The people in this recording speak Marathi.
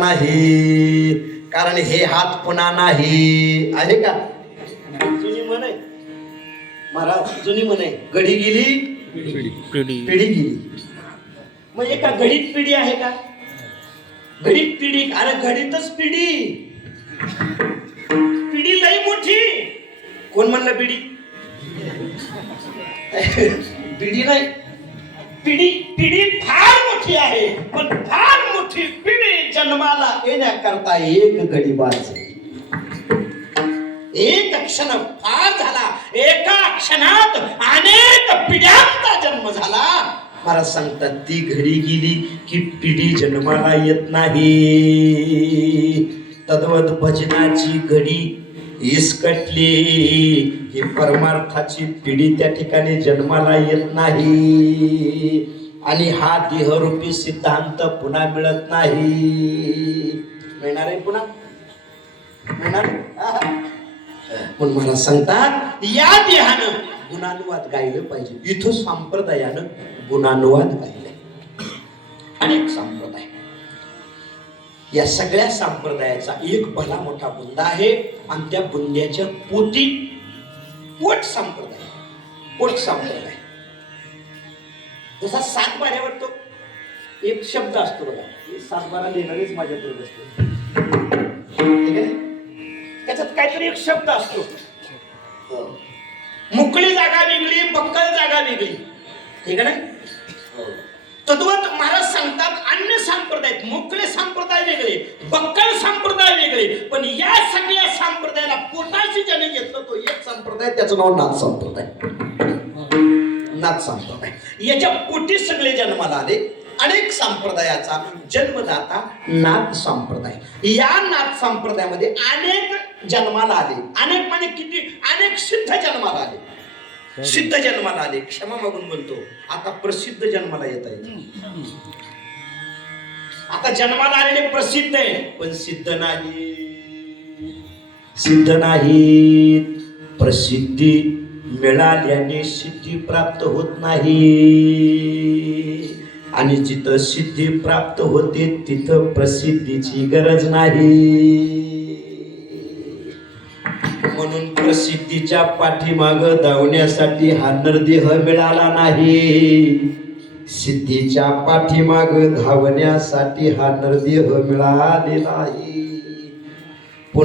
नाही. कारण हे हात पुन्हा नाही. आहे का? जुनी म्हण महाराज जुनी म्हण गडी गेली? पिढी. पिढी गेली. मग एका घडीत पिढी आहे का? घडीत पिढी अरे घडीतच पिढी. पिढी लई मोठी. कोण म्हणलं पिढी? पिढी नाही. पिढी पिढी फार मोठी आहे. पण फार मोठी पिढी. जन्माला येण्याकरता एक घडी बाज एक क्षण फार झाला. एका क्षणात अनेक पिढ्यांचा जन्म झाला. मला सांगतात ती घडी गेली की पिढी जन्माला येत नाही. तद्वत भजनाची घडी इसकटली ही परमार्थाची पिढी त्या ठिकाणी जन्माला येत नाही. आणि हा देहरूपी सिद्धांत पुन्हा मिळत नाही. मिळणार आहे पुन्हा? मिळणार पण मला सांगतात या देहानं गुणानुवाद गायलं पाहिजे. इथं संप्रदायानं गुणानुवाद गायलाय. अनेक संप्रदाय. या सगळ्या संप्रदायाचा एक भला मोठा बुंदा आहे आणि त्या बुंद्याच्या पोटी पोट संप्रदाय. पोट संप्रदाय. जसा सात बाऱ्या वाटतो एक शब्द असतो बघा. हे सात बारा लिहिणारेच माझ्याकडे असतो त्याच्यात काहीतरी एक शब्द असतो. हो. मुकळी जागा वेगळी बक्कल जागा वेगळी. ठीक आहे ना? हो. तद्वत महाराज सांगतात अन्य संप्रदाय मोकळे संप्रदाय वेगळे बक्कल संप्रदाय वेगळे. पण या सगळ्या संप्रदायाला पोटाशी ज्याने घेतलं तो एक संप्रदाय त्याचं नाव नाथ संप्रदाय नाथ संप्रदाय याच्या पोटी सगळे जन्माला आले. अनेक संप्रदायाचा जन्मदाता नाथ संप्रदाय. या नाथ संप्रदायामध्ये अनेक जन्माला आले. अनेक म्हणजे किती? अनेक सिद्ध जन्माला आले. सिद्ध जन्माला आले. क्षमा मागून बोलतो. आता प्रसिद्ध जन्माला येत आहे आता जन्माला आलेले प्रसिद्ध आहे. पण सिद्ध नाही. सिद्ध नाही प्रसिद्धी मिळाल्याने सिद्धी प्राप्त होत नाही. आणि जिथं सिद्धी प्राप्त होते तिथं प्रसिद्धीची गरज नाही. म्हणून प्रसिद्धीच्या पाठीमाग धावण्यासाठी हा नरदेह मिळाला नाही. सिद्धीच्या पाठीमाग धावण्यासाठी हा नरदेह मिळालेला आहे